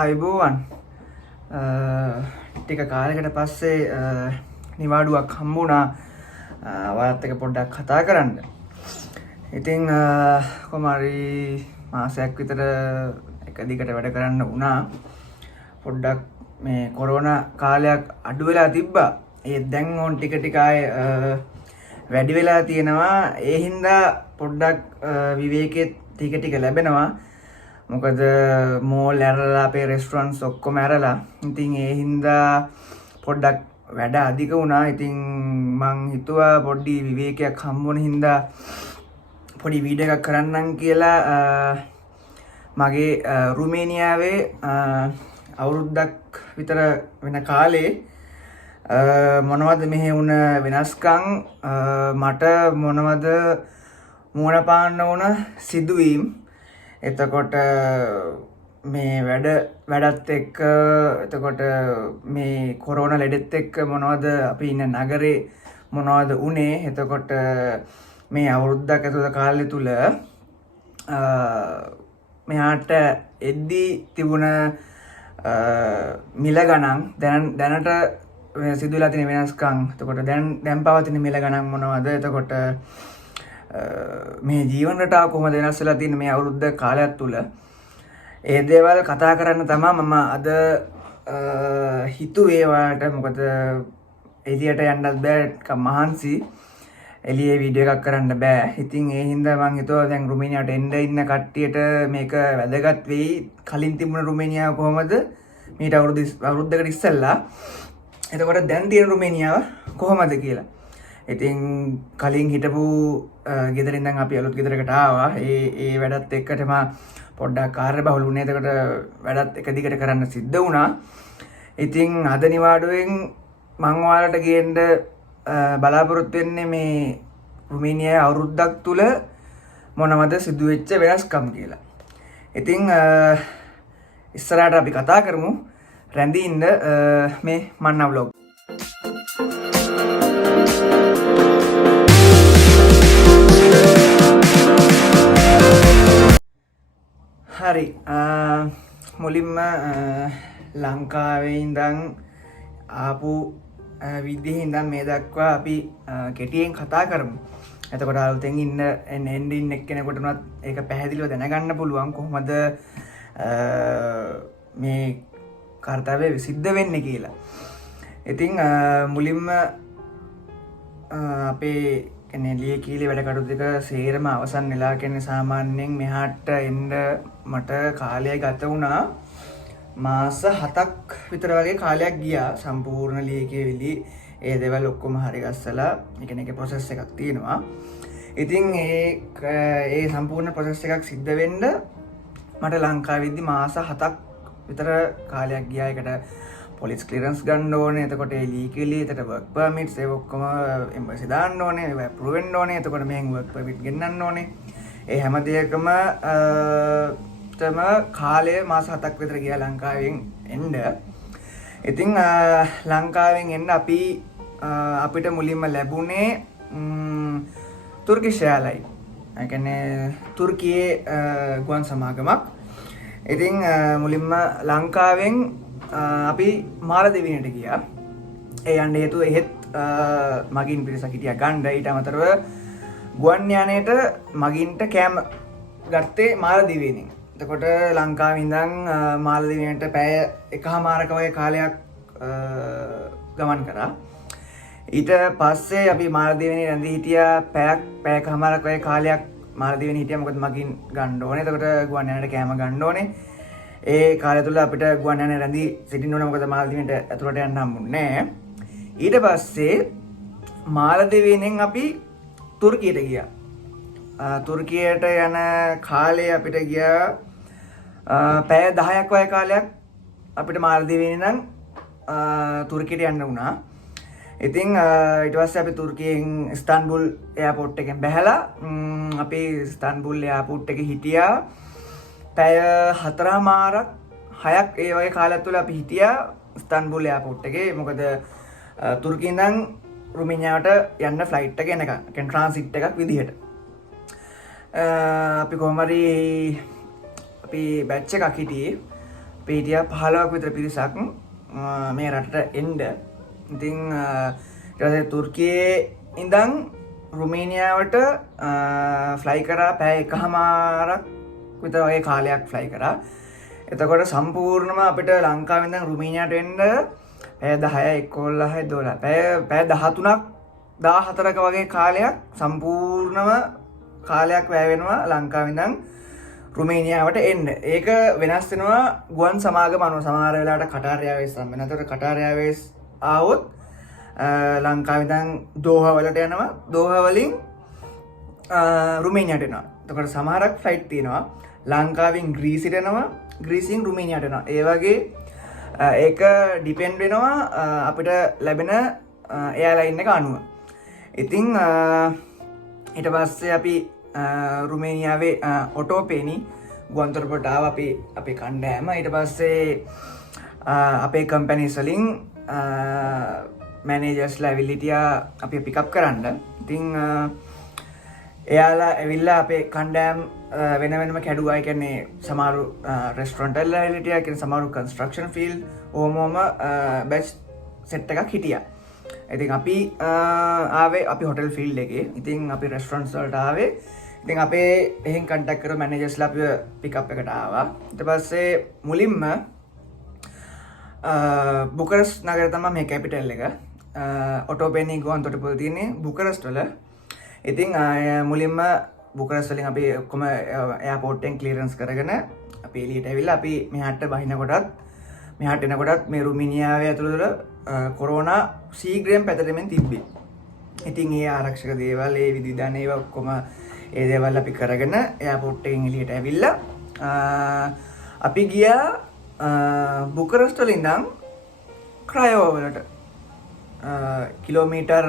අයිබෝවන් ටික කාලෙකට පස්සේ නිවාඩුවක් හම්බුණා ඔයාලත් එක්ක පොඩ්ඩක් කතා කරන්න. ඉතින් කොහමරි මාසයක් විතර එක දිගට වැඩ කරන්න වුණා. පොඩ්ඩක් මේ කොරෝනා කාලයක් අඩු වෙලා තිබ්බා. ඒත් දැන් ඕන් ටික ටික වැඩි වෙලා තියෙනවා. ඒ හින්දා පොඩ්ඩක් විවේකයේ ටික ටික ලැබෙනවා. මොකද මෝල් ඇරලා අපේ රෙස්ටොරන්ට්ස් ඔක්කොම ඇරලා. ඉතින් ඒ හින්දා පොඩ්ඩක් වැඩ අධික වුණා. ඉතින් මං හිතුවා පොඩි විවේකයක් හම්බුන හින්දා පොඩි වීඩියෝ එකක් කරන්නම් කියලා මගේ රුමේනියාවේ අවුරුද්දක් විතර වෙන කාලේ මොනවද මෙහෙ වුණ වෙනස්කම් මට මොනවද මුණ පාන්න වුණ සිදුවීම් එතකොට මේ වැඩත් එක්ක එතකොට මේ කොරෝනා ලෙඩෙත් එක්ක මොනවද අපි ඉන්න නගරේ මොනවද උනේ එතකොට මේ අවුරුද්දක් ඇතුළත කාලය තුල මෙහාට එද්දී තිබුණ මිල ගණන් දැනට සිදුවලා තියෙන වෙනස්කම් එතකොට දැන් පවතින මිල ගණන් මොනවද එතකොට මේ ජීවන රටාව කොහොමද වෙනස් වෙලා තියෙන්නේ මේ අවුරුද්ද කාලයක් තුල ඒ දේවල් කතා කරන්න තමයි මම අද හිතුවේ ඔයාලට මොකද එළියට යන්නත් බෑ මහන්සි එළියේ වීඩියෝ එකක් කරන්න බෑ ඉතින් ඒ හින්දා මම හිතුවා දැන් රුමේනියාවට එන්න ඉන්න කට්ටියට මේක වැදගත් වෙයි කලින් තිබුණ රුමේනියාව කොහොමද මීට අවුරුද්දකට ඉස්සෙල්ලා එතකොට දැන් තියෙන රුමේනියාව කොහොමද කියලා ඉතින් කලින් හිටපු ගෙදරින් දැන් අපි අලුත් ගෙදරකට ආවා. ඒ වැඩත් එක්කටම පොඩ්ඩක් කාර්යබහුල වුණේ. එතකොට වැඩත් එක දිගට කරන්න සිද්ධ වුණා. ඉතින් අද නිවාඩුවෙන් මම ඔයාලට ගේන්න බලාපොරොත්තු වෙන්නේ මේ රුමේනියාවේ අවුරුද්දක් තුල මොනවද සිදුවෙච්ච වෙනස්කම් කියලා. ඉතින් ඉස්සරහට අපි කතා කරමු. රැඳී ඉන්න මේ මන්නා vlog. හරි මුලින්ම ලංකාවේ ඉඳන් ආපු විදිහේ ඉඳන් මේ දක්වා අපි කෙටියෙන් කතා කරමු. එතකොට අලුතෙන් ඉන්න එක්කෙනෙකුට උනත් ඒක පැහැදිලිව දැනගන්න පුළුවන් කොහොමද මේ කාර්යය සිද්ධ වෙන්නේ කියලා. ඉතින් මුලින්ම අපේ එළිය කීලේ වැඩ කටයුතු දෙක සේරම අවසන් වෙලා කියන්නේ සාමාන්‍යයෙන් මෙහාට එන්න මට කාලය ගත වුණා මාස 7ක් විතර වගේ කාලයක් ගියා සම්පූර්ණ ලියකෙවිලි ඒ දේවල් ඔක්කොම හරි ගස්සලා ඒ කියන්නේ ඒකේ process එකක් තියෙනවා. ඉතින් ඒ සම්පූර්ණ process එකක් සිද්ධ වෙන්න මට ලංකාවේදී මාස 7ක් විතර කාලයක් ගියා. ඒකට පොලිස් ක්ලියරන්ස් ගන්න ඕනේ. එතකොට ඒ ලීගලි එතට වර්ක් පර්මිට්ස් ඒ ඔක්කොම එම්බසි දාන්න ඕනේ. ඒවා අප්‍රූව් වෙන්න ඕනේ. එතකොට මෙහෙන් වර්ක් පර්මිට් ගෙන්නන්න ඕනේ. ඒ හැම දෙයකම තම කාලය මාස 7ක් විතර ගියා ලංකාවෙන් එන්න. ඉතින් ලංකාවෙන් එන්න අපිට මුලින්ම ලැබුණේ තුර්කිෂ් එයාර්ලයින්. ඒ කියන්නේ තුර්කියේ ගුවන් සමාගමක්. ඉතින් මුලින්ම ලංකාවෙන් අපි මාලදිවයිනට ගියා. ඒ යන්න හේතුව එහෙත් මගින් පිරිසක් හිටියා ගන්න. ඊට අමතරව ගුවන් යානයට මගින්ට කෑම ගත්තේ මාලදිවයිනෙන්. එතකොට ලංකාවේ ඉඳන් මාලදිවයිනට පැය එකහමාරක වගේ කාලයක් ගමන් කරා. ඊට පස්සේ අපි මාලදිවයිනේ රැඳී හිටියා පැයකමාරක වගේ කාලයක් මාලදිවයිනේ හිටියා. මොකද මගින් ගන්න ඕනේ. එතකොට ගුවන් යානයට කෑම ගන්න ඕනේ. ඒ කාලය තුල අපිට ගුවන් යානයේ රැඳී සිටින්න ඕන මොකද මාලදිවයිනට ඇතුළට යන්න හම්බුනේ නැහැ. ඊට පස්සේ මාලදිවයිනෙන් අපි තුර්කියට ගියා. තුර්කියට යන කාලේ අපිට ගියා පැය 10ක් වගේ කාලයක් අපිට මාලදිවයිනේ නම් තුර්කියට යන්න වුණා. ඉතින් ඊට පස්සේ අපි තුර්කියෙන් ඉස්තාන්බුල් එයාපෝට් එකෙන් බැහැලා අපි ඉස්තාන්බුල් එයාපෝට් එකේ හිටියා. පැය 4මාරක් 6ක් ඒ වගේ කාලයක් තුළ අපි හිටියා ඉස්තාන්බුල් එයාපෝට් එකේ. මොකද තුර්කියෙන් ඉඳන් රුමේනියාවට යන්න ෆ්ලයිට් එක එනකන් කියන්නේ ට්‍රාන්සිට් එකක් විදිහට. අපි කොහොම හරි අපි බැච් එකක් හිටියේ අපි හිටියා 15ක් විතර පිරිසක් මේ රටට එන්න. ඉතින් ඊට පස්සේ තුර්කියේ ඉඳන් රුමේනියාවට ෆ්ලයි කරා පැය එකමාරක් විතර වගේ කාලයක් ෆ්ලයි කරා. එතකොට සම්පූර්ණම අපිට ලංකාවෙන් ඉඳන් රුමේනියාට එන්න පැය 10යි 11යි 12 පැය 13ක් 14ක වගේ කාලයක් සම්පූර්ණම කාලයක් වැය වෙනවා ලංකාවෙන් ඉඳන් රුමේනියාවට එන්න. ඒක වෙනස් වෙනවා ගුවන් සමාගම අනුව. සමහර වෙලාවට කටාර් එයාර්වේස් සම්බන්ධ. එතකොට කටාර් එයාර්වේස් ආවොත් ලංකාවෙන් ඉඳන් දෝහා වලට යනවා. දෝහා වලින් රුමේනියාට එනවා. එතකොට සමහරක් ෆ්ලයිට් තියෙනවා ලංකාවෙන් ග්‍රීසිට එනවා. ග්‍රීසියෙන් රුමේනියාට එනවා. ඒ වගේ ඒක ඩිපෙන්ඩ් වෙනවා අපිට ලැබෙන එයාර්ලයින් එක අනුව. ඉතින් ඊට පස්සේ අපි රුමේනියාවේ ඔටෝපේනි ගුවන්තොටුපළට ආව අපේ කණ්ඩායම. ඊට පස්සේ අපේ කම්පැනිස් වලින් මැනේජර්ස්ලා ඇවිල්ලා හිටියා අපි පිකප් කරන්න. ඉතින් එයාලා ඇවිල්ලා අපේ කණ්ඩායම් වෙන වෙනම කැඩුවා. ඒ කියන්නේ සමහරු රෙස්ටොරන්ට් වල ඇවිල්ලා හිටියා. ඒ කියන්නේ සමහරු කන්ස්ට්‍රක්ෂන් ෆීල්ඩ් ඕමම බැච් සෙට් එකක් හිටියා. ඉතින් අපි ආවේ අපි හොටෙල් ෆීල්ඩ් එකේ. ඉතින් අපි රෙස්ටොරන්ට්ස් වලට ආවේ. ඉතින් අපේ එහෙන් කන්ටැක්ට් කරලා මැනේජර්ස්ලා අපිව පිකප් එකට ආවා. ඊට පස්සේ මුලින්ම බුකරස්ට් නගරය තමයි මේ කැපිටල් එක. ඔටෝපේනි ගුවන්තොටුපළ තියෙන්නේ බුකරස්ට් වල. ඉතින් මුලින්ම බුකරස්ට් වලින් අපි ඔක්කොම එයාපෝට් එකෙන් ක්ලියරන්ස් කරගෙන අපි එළියට ඇවිල්ලා අපි මෙහාට බහිනකොටත් මෙහාට එනකොටත් මේ රුමේනියාවේ ඇතුළත කොරෝනා සීග්‍රයෙන් පැතිරෙමින් තිබ්බේ. ඉතින් ඒ ආරක්ෂක දේවල් ඒ විධිවිධාන ඒවා ඔක්කොම ඒ දේවල් අපි කරගෙන එයාපෝට් එකෙන් එළියට ඇවිල්ලා අපි ගියා බුකරස්ට් වල ඉඳන් ක්‍රයෝ වලට කිලෝමීටර්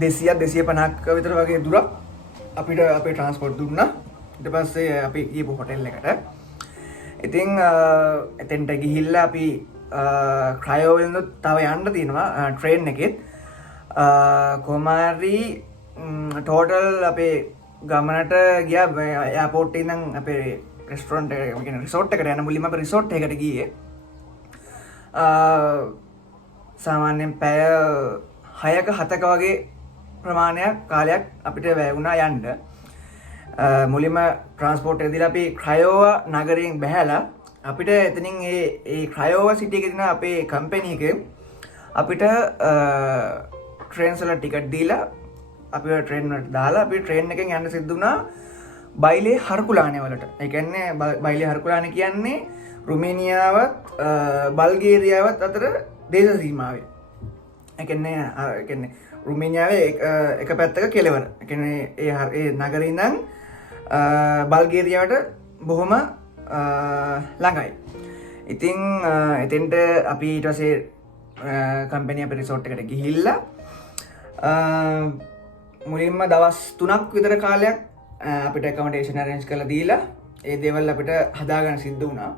200-250ක් විතර වගේ දුරක් අපිට අපේ ට්‍රාන්ස්පෝර්ට් දුන්නා. ඊට පස්සේ අපි ගිහපු හොටෙල් එකට. ඉතින් එතෙන්ට ගිහිල්ලා අපි ක්‍රයෝ වලින් තව යන්න තියෙනවා ට්‍රේන් එකෙත්. කොමාරි ටෝටල් අපේ ගමනට ගියා එයාපෝට් එකේ ඉඳන් අපේ රෙස්ටොරන්ට් එක කියන්නේ රිසෝට් එකට යන මුලින්ම අපි රිසෝට් එකකට ගියේ. සාමාන්‍යයෙන් පැය 6ක 7ක වගේ ප්‍රමාණයක් කාලයක් අපිට වැය වුණා යන්න. මුලින්ම ට්‍රාන්ස්පෝර්ට් එක දීලා අපි ක්‍රයෝවා නගරයෙන් බැහැලා අපිට එතනින් ඒ ක්‍රයෝවා සිටි එකේ තියෙන අපේ කම්පැනි එකේ අපිට ට්‍රේන්ස් වල ටිකට් දීලා අපිව ට්‍රේන් වලට දාලා අපි ට්‍රේන් එකෙන් යන්න සිද්ධ වුණා බයිලේ හර්කුලානේ වලට. ඒ කියන්නේ බයිලේ හර්කුලානේ කියන්නේ රුමේනියාවත් බල්ගේරියාවත් අතර දේශ සීමාවේ. ඒ කියන්නේ රුමේනියාවේ එක පැත්තක කෙළවර. ඒ කියන්නේ ඒ නගරේ ඉඳන් බල්ගේරියාවට බොහොම ළඟයි. ඉතින් එතෙන්ට අපි ඊට පස්සේ කම්පැනි අපේ රිසෝට් එකට ගිහිල්ලා මුලින්ම දවස් 3ක් විතර කාලයක් අපිට ඇකොමඩේෂන් අරේන්ජ් කරලා දීලා ඒ දේවල් අපිට හදාගන්න සිද්ධ වුණා.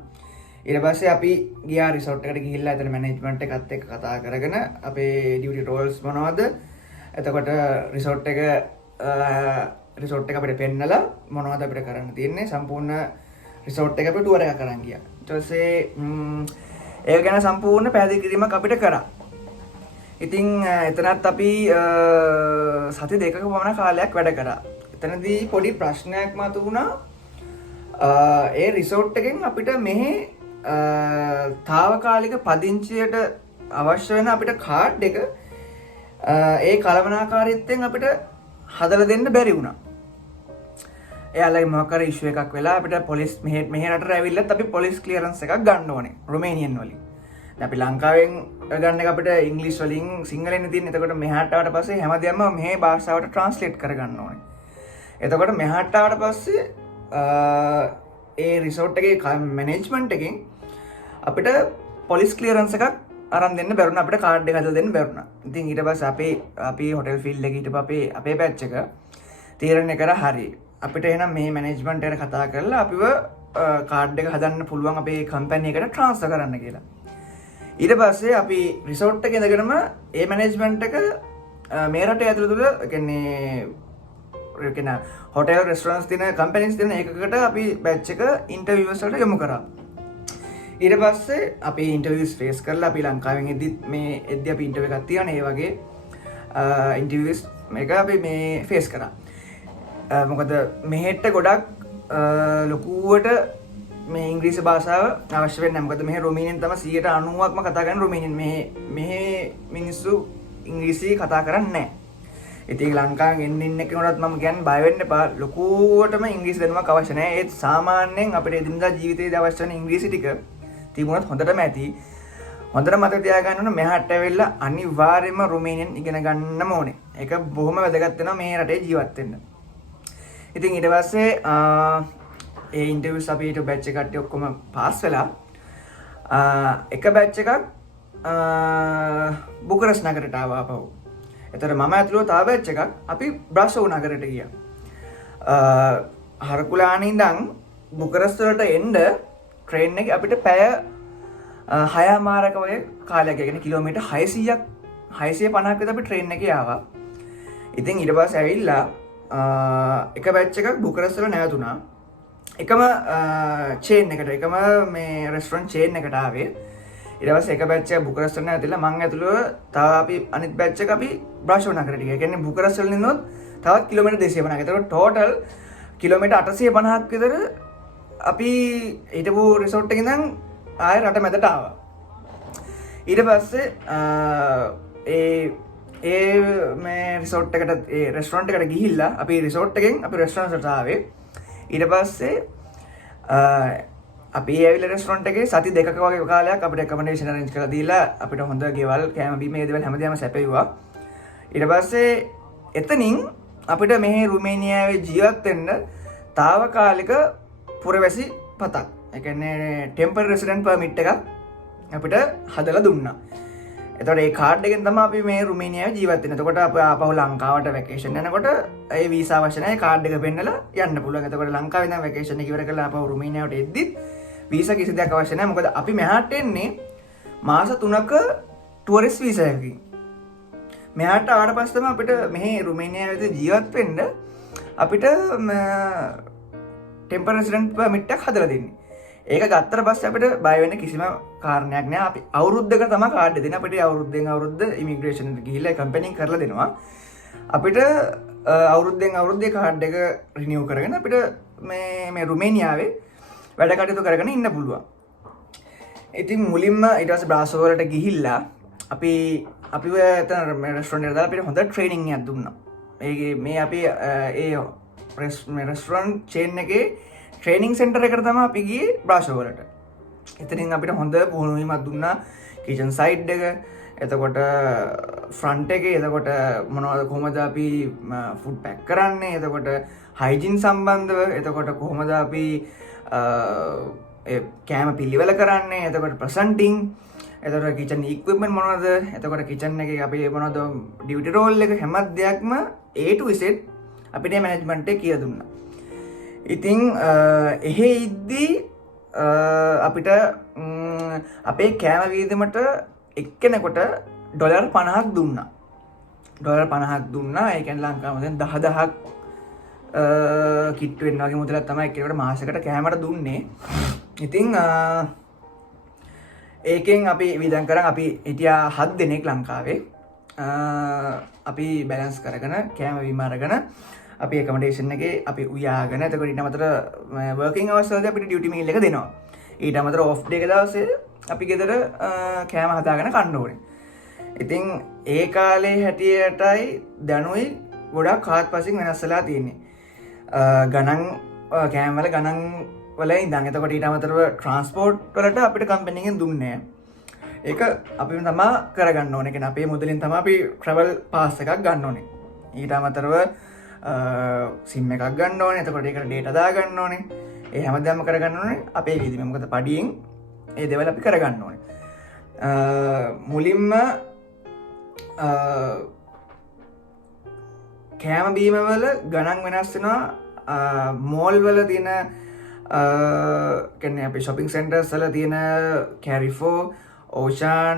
ඊට පස්සේ අපි ගියා රිසෝට් එකට ගිහිල්ලා එතන මැනේජ්මන්ට් එකත් එක්ක කතා කරගෙන අපේ ඩියුටි රෝල්ස් මොනවද? එතකොට රිසෝට් එක අපිට පෙන්නලා මොනවද අපිට කරන්න තියෙන්නේ සම්පූර්ණ රිසෝට් එක අපිට ටුවර් එකක් කරන් ගියා. ඊට පස්සේ ඒක ගැන සම්පූර්ණ පැහැදිලි කිරීමක් අපිට කරා. ඉතින් එතනත් අපි සති දෙකක පමණ කාලයක් වැඩ කරා. එතනදී පොඩි ප්‍රශ්නයක් මතුවුණා. ඒ රිසෝට් එකෙන් අපිට මෙහි තාවකාලික පදිංචියට අවශ්‍ය වෙන අපිට කාඩ් එක ඒ කළමනාකාරීත්වයෙන් අපිට හදලා දෙන්න බැරි වුණා. එයාලගේ මොකක් හරි ඉෂුව එකක් වෙලා අපිට පොලිස් මෙහෙ රටට ඇවිල්ලත් අපි පොලිස් ක්ලියරන්ස් එකක් ගන්න ඕනේ රුමේනියන් වලින්. දැන් අපි ලංකාවෙන් ගන්න එක අපිට ඉංග්‍රීසි වලින් සිංහලෙන් තියෙන්නේ. එතකොට මෙහාට ආවට පස්සේ හැමදේම මෙහි භාෂාවට ට්‍රාන්ස්ලේට් කරගන්න ඕනේ. එතකොට මෙහාට ආවට පස්සේ ඒ රිසෝට් එකේ මැනේජ්මන්ට් එකෙන් අපිට පොලිස් ක්ලියරන්ස් එකක් අරන් දෙන්න බැරුණා. අපිට කාඩ් එක හදලා දෙන්න බැරුණා. ඉතින් ඊට පස්සේ අපි හොටෙල් ෆීල්ඩ් එකේ හිටපු අපේ බැච් එක තීරණය කරා හරි. අපිට එහෙනම් මේ මැනේජ්මන්ට් එකට කතා කරලා අපිව කාඩ් එක හදන්න පුළුවන් අපේ කම්පැනි එකට ට්‍රාන්ස්ෆර් කරන්න කියලා. ඊට පස්සේ අපි රිසෝට් එකේ ඉඳගෙනම ඒ මැනේජ්මන්ට් එක මේ රටේ ඇතුළත කියන්නේ හොටෙල් රෙස්ටොරන්ට්ස් තියෙන කම්පැනිස් තියෙන එකකට අපි බැච් එක ඉන්ටර්වියුස් වලට යොමු කරා. ඊට පස්සේ අපි ඉන්ටර්වියුස් ෆේස් කරලා අපි ලංකාවෙන් එද්දිත් මේ එද්දි අපි ඉන්ටර්වියු එකක් තියන ඒ වගේ ඉන්ටර්වියුස් මේක අපි මේ ෆේස් කරා. මොකද මෙහෙට ගොඩක් ලොකුවට මේ ඉංග්‍රීසි භාෂාව අවශ්‍ය වෙන්නේ නැහැ. මොකද මෙහෙ රොමේනියන් තමයි 90%ක්ම කතා කරන්නේ රොමේනියන්. මෙහෙ මිනිස්සු ඉංග්‍රීසි කතා කරන්නේ නැහැ. ඉතින් ලංකාවෙන් එන්න කෙනෙකුට මම කියන්නේ බය වෙන්න එපා. ලොකුවටම ඉංග්‍රීසි දැනුමක් අවශ්‍ය නැහැ. ඒත් සාමාන්‍යයෙන් අපේ එදිනදා ජීවිතයේදී අවශ්‍ය වෙන ඉංග්‍රීසි ටික තිබුණත් හොඳටම ඇති. හොඳට මතක තියාගන්න ඕන මෙහාට ඇවිල්ලා අනිවාර්යයෙන්ම රොමේනියන් ඉගෙන ගන්නම ඕනේ. ඒක බොහොම වැදගත් වෙනවා මේ රටේ ජීවත් වෙන්න. ඉතින් ඊට පස්සේ ඒ ඉන්ටර්වියුස් අපි ඊට බැච් එක කට්ටිය ඔක්කොම පාස් වෙලා එක බැච් එකක් බුකරස් නගරයට ආවා ආපහු. එතකොට මම ඇතුළු තව බැච් එකක් අපි බ්‍රසෝව් නගරයට ගියා. හරකුලානේ ඉඳන් බුකරස් වලට එන්න ට්‍රේන් එකේ අපිට පැය 6මාරක වගේ කාලයක් ගියා. කියන්නේ කිලෝමීටර් 600ක් 650ක් විතර අපි ට්‍රේන් එකේ ආවා. ඉතින් ඊට පස්සේ ඇවිල්ලා එක බැච් එකක් බුකරස් වල නැවතුණා. එකම චේන් එකට එකම මේ රෙස්ටොරන්ට් චේන් එකට ආවේ. ඊට පස්සේ එක බැච් එක බුකරස් වල නැවතිලා මං ඇතුළුව තව අපි අනිත් බැච් එක අපි බ්‍රසෝව් නගරයට ගියා. කියන්නේ බුකරස් වල නිනොත් තවත් කිලෝමීටර් 250ක්. ඒතකොට ටෝටල් කිලෝමීටර් 850ක් විතර අපි හිටපු රිසෝට් එකේ ඉඳන් ආයෙ රට මැදට ආවා. ඊට පස්සේ මේ රිසෝට් එකට ඒ රෙස්ටොරන්ට් එකට ගිහිල්ලා අපි රිසෝට් එකෙන් අපි රෙස්ටොරන්ට් එකට ආවේ. ඊට පස්සේ අපි ඇවිල්ලා රෙස්ටොරන්ට් එකේ සති දෙකක වගේ කාලයක් අපිට ඇකොමඩේෂන් අරේන්ජ් කරලා දීලා අපිට හොඳ ගෙවල් කෑම බීම මේ දේවල් හැමදේම සැපෙව්වා. ඊට පස්සේ එතනින් අපිට මේ රුමේනියාවේ ජීවත් වෙන්න తాවකාලික පුරවැසි පතක්. ඒ කියන්නේ ටෙම්පරරි රෙසිඩන්ට් පර්මිට් එකක් අපිට හදලා දුන්නා. එතකොට ඒ කාඩ් එකෙන් තමයි අපි මේ රුමේනියාවේ ජීවත් වෙන්නේ. එතකොට අපි ආපහු ලංකාවට වැකේෂන් යනකොට ඒ වීසා අවශ්‍ය නැහැ. කාඩ් එක පෙන්නලා යන්න පුළුවන්. එතකොට ලංකාවේ ඉඳන් වැකේෂන් එක ඉවර කරලා ආපහු රුමේනියාවට එද්දිත් වීසා කිසි දෙයක් අවශ්‍ය නැහැ. මොකද අපි මෙහාට එන්නේ මාස 3ක ටුවරිස්ට් වීසා එකකින්. මෙහාට ආවට පස්සේ තමයි අපිට මේ රුමේනියාවේ ජීවත් වෙන්න අපිට ටෙම්පරරි රෙසිඩන්ට් පර්මිට් එකක් හදලා දෙන්නේ. ඒක ගත්තට පස්සේ අපිට බය වෙන්න කිසිම කාරණයක් නෑ. අපි අවුරුද්දක තමයි කාඩ් එක දෙන්නේ. අපිට අවුරුද්දෙන් අවුරුද්ද ඉමිග්‍රේෂන් එකට ගිහිල්ලා කම්පැනිෙන් කරලා දෙනවා. අපිට අවුරුද්දෙන් අවුරුද්දේ කාඩ් එක රිනියු කරගෙන අපිට මේ රුමේනියාවේ වැඩ කටයුතු කරගෙන ඉන්න පුළුවන්. ඉතින් මුලින්ම ඊට පස්සේ බ්‍රාසෝව් වලට ගිහිල්ලා අපිව එතන රෙස්ටොරන්ට් එකට දාලා අපිට හොඳ ට්‍රේනින් එකක් දුන්නා. මේ අපි ඒ රෙස්ටොරන්ට් චේන් එකේ ට්‍රේනිං සෙන්ටර් එකට තමයි අපි ගියේ බ්‍රසෝව් වලට. එතනින් අපිට හොඳ පුහුණුවීමක් දුන්නා. කිචන් සයිඩ් එක, එතකොට ෆ්‍රන්ට් එකේ, එතකොට මොනවද කොහොමද අපි ෆුඩ් පැක් කරන්නේ, එතකොට හයිජීන් සම්බන්ධව, එතකොට කොහොමද අපි කෑම පිළිවෙල කරන්නේ, එතකොට ප්‍රසන්ටිං, එතකොට කිචන් ඉක්විප්මන්ට් මොනවද, එතකොට කිචන් එකේ අපි මොනවද ඩියුටි රෝල් එක හැම දෙයක්ම A to Z අපිට මැනේජ්මන්ට් එකේ කියලා දුන්නා. ඉතින් එහෙ ඉද්දී අපිට අපේ කෑම වියදමට එක්කෙනෙකුට ඩොලර් 50ක් දුන්නා. ඩොලර් 50ක් දුන්නා. ඒ කියන්නේ ලංකාවෙන් 10000ක් කිට්ටු වෙනවා වගේ මුදලක් තමයි එක්කෙනෙකුට මාසෙකට කෑමට දුන්නේ. ඉතින් ඒකෙන් අපි වියදම් කරන් අපි හිටියා 7 දෙනෙක් ලංකාවේ. අපි බැලන්ස් කරගෙන කෑම බීම අරගෙන අපි ඇකොමඩේෂන් එකේ අපි උයාගෙන එතකොට ඊට අමතර වර්කින් අවර්ස් වලදී අපිට ඩියුටි මීල් එක දෙනවා. ඊට අමතර ඔෆ් ඩේ එක දවසේ අපි ගෙදර කෑම හදාගෙන කන්න ඕනේ. ඉතින් ඒ කාලේ හැටියටයි දැනුයි ගොඩක් හාත්පසින් වෙනස් වෙලා තියෙන්නේ. ගණන් කෑම වල ගණන් වල ඉඳන් එතකොට ඊට අමතරව ට්‍රාන්ස්පෝර්ට් වලට අපිට කම්පැනි එකෙන් දුන්නේ නැහැ. ඒක අපි තමයි කරගන්න ඕනේ. කියන්නේ අපේ මුදලින් තමයි අපි ට්‍රැවල් පාස් එකක් ගන්න ඕනේ. ඊට අමතරව සිම් එකක් ගන්න ඕනේ. එතකොට ඒකට ඩේටා දාගන්න ඕනේ. ඒ හැමදේම කරගන්න ඕනේ අපේ විදිහට. මොකද පඩියෙන් ඒ දේවල් අපි කරගන්න ඕනේ. මුලින්ම කෑම බීම වල ගණන් වෙනස් වෙනවා. මෝල් වල තියෙන කියන්නේ අපේ shopping centers වල තියෙන Carrefour, Ocean,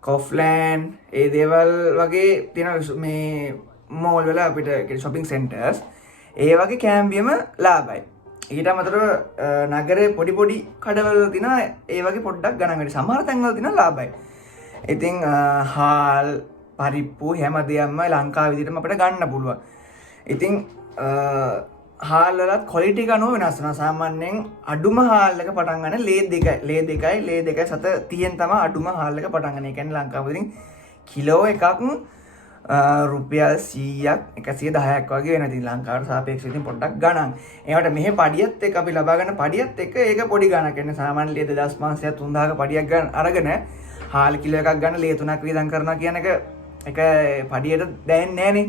Kaufland ඒ දේවල් වගේ තියෙන මේ මෝල් වල අපිට shopping centers ඒ වගේ කෑම බීම ලාභයි. ඊට අමතරව නගරේ පොඩි පොඩි කඩවල තියෙනවා ඒ වගේ පොඩ්ඩක් ගණන් ගන්න. සමහර තැන්වල තියෙනවා ලාභයි. ඉතින් හාල් පරිප්පු හැම දෙයක්ම ලංකාවේ විදිහටම අපිට ගන්න පුළුවන්. ඉතින් හාල් වලත් ක්වොලිටි එක අනුව වෙනස් වෙනවා. සාමාන්‍යයෙන් අඩුම හාල් එක පටන් ගන්න ලේ දෙකයි සත 30න් තමයි අඩුම හාල් එක පටන් ගන්න. ඒ කියන්නේ ලංකාවේ ඉතින් කිලෝ එකක් රුපියල් 100ක් 110ක් වගේ වෙන. ඉතින් ලංකාවට සාපේක්ෂව ඉතින් පොඩ්ඩක් ගණන්. ඒවට මෙහි පඩියත් එක්ක අපි ලබා ගන්න පඩියත් එක්ක ඒක පොඩි ගණනක්. කියන්නේ සාමාන්‍ය ලේ 2500ක් 3000ක පඩියක් ගන්න අරගෙන හාල් කිලෝ එකක් ගන්න ලේ 3ක් වියදම් කරනවා කියන එක පඩියට දැනෙන්නේ නැහනේ.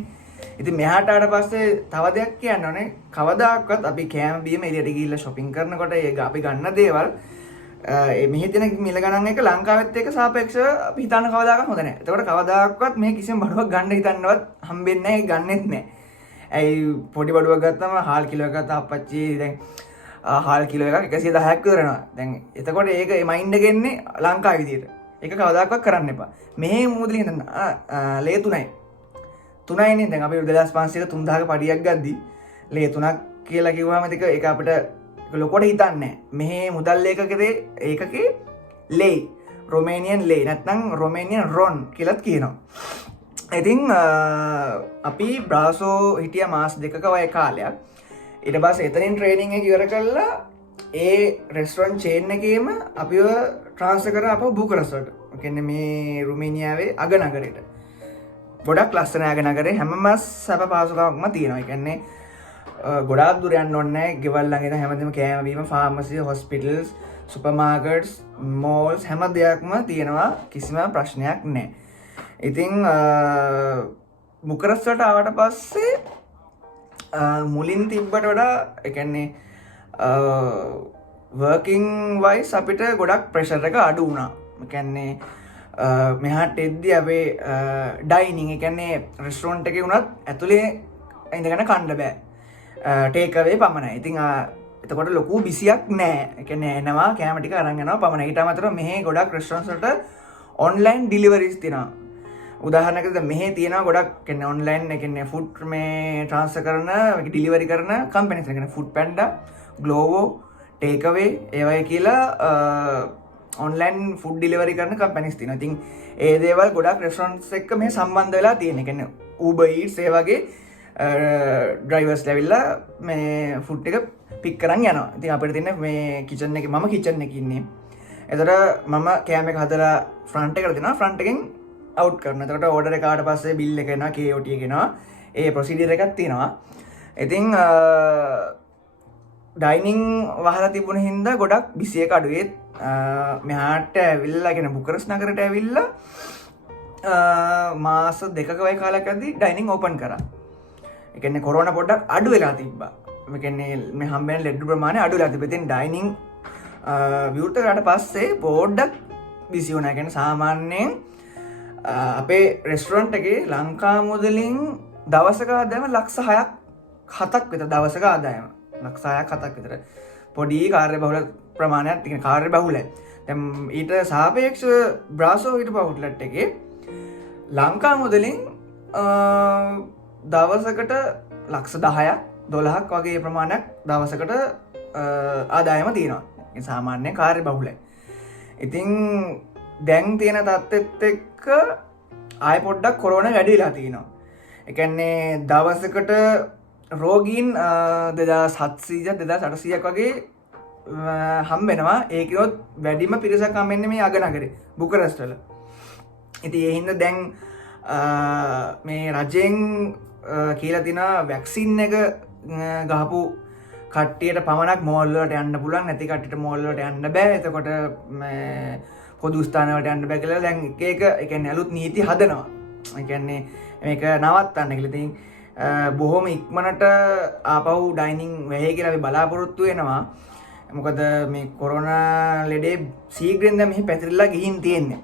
ඉතින් මෙහාට ආවට පස්සේ තව දෙයක් කියන්න ඕනේ. කවදාකවත් අපි කෑම බීම එළියට ගිහිල්ලා shopping කරනකොට ඒක අපි ගන්න දේවල් මෙහි තියෙන මිල ගණන් එක ලංකාවෙත් එක්ක සාපේක්ෂව අපි හිතන්න කවදාකවත් හොඳ නැහැ. එතකොට කවදාකවත් මේ කිසිම බඩුවක් ගන්න හිතන්නවත් හම්බෙන්නේ නැහැ, ගන්නෙත් නැහැ. ඇයි පොඩි බඩුවක් ගත්තම හාල් කිලෝ එකක් ගත්තා අප්පච්චි දැන් හාල් කිලෝ එකක් 110ක් කරනවා. දැන් එතකොට ඒක ඒ මයින්ඩ් එක එන්නේ ලංකාවේ විදියට. ඒක කවදාකවත් කරන්න එපා. මෙහි මුදලින් හිතන්න ලේ 3යිනේ දැන් අපි 2500ක 3000ක පඩියක් ගද්දි ලේ 3ක් කියලා කිව්වම ඒක අපිට ලොකොට හිතන්නේ. මෙහි මුදල් ඒකකේ ලේ රොමේනියන් ලේ නැත්නම් රොමේනියන් රොන් කියලාත් කියනවා. ඉතින් අපි බ්‍රාසෝ හිටිය මාස 2ක වගේ කාලයක්. ඊට පස්සේ එතනින් ට්‍රේනින් එක ඉවර කළා ඒ රෙස්ටොරන්ට් චේන් එකේම අපිව ට්‍රාන්ස්ෆර් කරා අපව බුකරස්ට් වලට. ඒ කියන්නේ මේ රුමේනියාවේ අගනගරයට. ගොඩක් ලස්සන අගනගරේ හැමම සැප පහසුකම්ක්ම තියෙනවා. ඒ කියන්නේ ගොඩාක් දුර යන්න ඕනේ නැහැ. ගෙවල් ළඟ ඉඳන් හැමදේම කෑම බීම, ෆාමසි, හොස්පිටල්ස්, සුපර් මාකට්ස්, මෝල්ස් හැම දෙයක්ම තියෙනවා. කිසිම ප්‍රශ්නයක් නැහැ. ඉතින් බුකරස්ට් වලට ආවට පස්සේ මුලින් තිබ්බට වඩා ඒ කියන්නේ වර්කින් වයිස් අපිට ගොඩක් ප්‍රෙෂර් එක අඩු වුණා. ඒ කියන්නේ මෙහාට එද්දි අපේ ඩයිනින් ඒ කියන්නේ රෙස්ටොරන්ට් එකේ වුණත් ඇතුලේ ඉඳගෙන කන්න බෑ. ටේක් අවේ පමණයි. ඉතින් එතකොට ලොකු බිසියක් නෑ. ඒ කියන්නේ එනවා කෑම ටික අරන් යනවා පමණයි. ඊට අමතරව මෙහි ගොඩක් රෙස්ටොරන්ට්ස් වලට ඔන්ලයින් ඩිලිවරිස් තියෙනවා. උදාහරණයකට මෙහි තියෙනවා ගොඩක් කියන්නේ ඔන්ලයින් ඒ කියන්නේ ෆුඩ් මේ ට්‍රාන්ස්ෆර් කරන ඩිලිවරි කරන කම්පැනිස්. ඒ කියන්නේ ෆුඩ් පැන්ඩා, ග්ලෝවෝ, ටේක් අවේ ඒ වගේ කියලා ඔන්ලයින් ෆුඩ් ඩිලිවරි කරන කම්පැනිස් තියෙනවා. ඉතින් ඒ දේවල් ගොඩක් රෙස්ටොරන්ට්ස් එක්ක මේ සම්බන්ධ වෙලා තියෙන. ඒ කියන්නේ Uber Eats ඒ වගේ ඩ්‍රයිවර්ස් ඇවිල්ලා මේ ෆුඩ් එක පික් කරන් යනවා. ඉතින් අපිට තියෙන මේ කිචන් එකේ මම කිචන් එකේ ඉන්නේ. එතකොට මම කෑම එක හදලා ෆ්‍රන්ට් එකට දෙනවා. ෆ්‍රන්ට් එකෙන් අවුට් කරනවා. එතකොට ඕඩර් එක ආවට පස්සේ බිල් එක එනවා, KOT එක එනවා. ඒ ප්‍රොසීඩර් එකක් තියෙනවා. ඉතින් ඩයිනින් වහලා තිබුණ හින්දා ගොඩක් බිසි එක අඩුවේ. මෙහාට ඇවිල්ලා කියන බුකරස්ට් නගරයට ඇවිල්ලා මාස 2ක වගේ කාලයක් ඇද්දි ඩයිනින් ඕපන් කරා. ඒ කියන්නේ කොරෝනා පොඩ්ඩක් අඩු වෙලා තිබ්බා. ඒ කියන්නේ මේ හම්බෙන ලෙඩ ප්‍රමාණය අඩු වෙලා තිබ්බා. ඉතින් ඩයිනින් විවෘත කරාට පස්සේ පොඩ්ඩක් බිසි වුණා. ඒ කියන්නේ සාමාන්‍යයෙන් අපේ රෙස්ටොරන්ට් එකේ ලංකා මුදලින් දවසක ආදායම ලක්ෂ 6ක් 7ක් විතර දවසක ආදායම. ලක්ෂ 6ක් 7ක් විතර. පොඩි කාර්යබහුල ප්‍රමාණයක් තියෙන කාර්යබහුලයි. දැන් ඊට සාපේක්ෂව බ්‍රාසෝ හිටපු අවුට්ලට් එකේ ලංකා මුදලින් දවසකට ලක්ෂ 10ක් 12ක් වගේ ප්‍රමාණයක් දවසකට ආදායම තියෙනවා. ඒ සාමාන්‍ය කාර්යබහුලයි. ඉතින් දැන් තියෙන තත්ත්වෙත් එක්ක ආයෙ පොඩ්ඩක් කොරෝනා වැඩි වෙලා තියෙනවා. ඒ කියන්නේ දවසකට රෝගීන් 2700 2800ක් වගේ හම්බෙනවා. ඒකනොත් වැඩිම පිරිසක් හම්බෙන්නේ මේ අගනගරේ බුකරස්ට් වල. ඉතින් ඒ හින්දා දැන් මේ රජෙන් කියලා තියෙනවා වැක්සින් එක ගහපු කට්ටියට පමණක් මෝල් වලට යන්න පුළුවන්. නැති කට්ටියට මෝල් වලට යන්න බෑ. එතකොට මේ පොදු ස්ථාන වලට යන්න බෑ කියලා දැන් එක ඒ කියන්නේ අලුත් නීති හදනවා. ඒ කියන්නේ මේක නවත්තන්න කියලා. ඉතින් බොහොම ඉක්මනට ආපහු ඩයිනින් වෙයි කියලා අපි බලාපොරොත්තු වෙනවා. මොකද මේ කොරෝනා ලෙඩේ සීඝ්‍රයෙන් දැන් මෙහි පැතිරිලා ගිහින් තියෙන්නේ.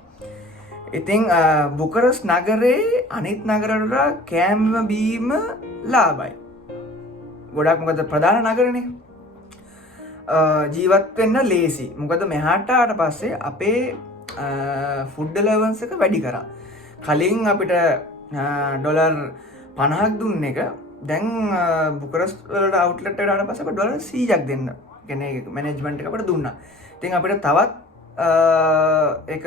ඉතින් බුකරස්ට් නගරේ අනිත් නගරවල කෑම බීම ලාභයි. ගොඩක් මොකද ප්‍රධාන නගරනේ. ජීවත් වෙන්න ලේසි. මොකද මෙහාට ආවට පස්සේ අපේ ෆුඩ් ඇලවන්ස් එක වැඩි කරා. කලින් අපිට ඩොලර් 50ක් දුන්න එක දැන් බුකරස්ට් වලට අවුට්ලට් එකට ආවට පස්සේ අපිට ඩොලර් 100ක් දෙන්න. කියන්නේ මැනේජ්මන්ට් එක අපිට දුන්නා. ඉතින් අපිට තවත් ඒක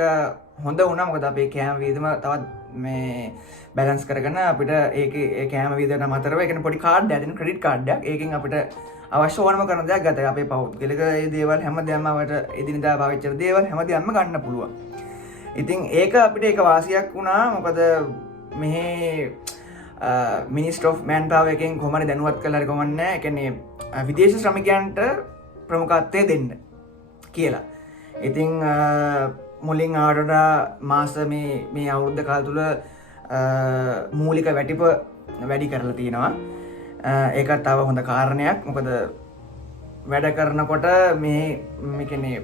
හොඳ වුණා. මොකද අපේ කෑම වීදම තවත් මේ බැලන්ස් කරගෙන අපිට ඒකේ කෑම වීදම අතරව ඒ කියන්නේ පොඩි කාඩ් එකක් දෙන ක්‍රෙඩිට් කාඩ් එකක්. ඒකෙන් අපිට අවශ්‍ය ඕනම කරන දේවල් ගත. අපේ පෞද්ගලික ඒ දේවල් හැමදේම අපිට එදිනදා පාවිච්චි කරන දේවල් හැමදේම ගන්න පුළුවන්. ඉතින් ඒක අපිට ඒක වාසියක් වුණා. මොකද මෙහි මිනිස්ට්‍රි ඔෆ් මෑන් පාවර් එකෙන් කොහොමද දැනුවත් කළා හරි කොහොමද නැහැ. ඒ කියන්නේ විදේශ ශ්‍රමිකයන්ට ප්‍රමුඛත්වය දෙන්න කියලා. ඉතින් මුලින් ආවට මාස මේ අවුරුද්ද කාල තුල මූලික වැටිප වැඩි කරලා තියෙනවා. ඒකත් තව හොඳ කාරණයක්. මොකද වැඩ කරනකොට මේ කියන්නේ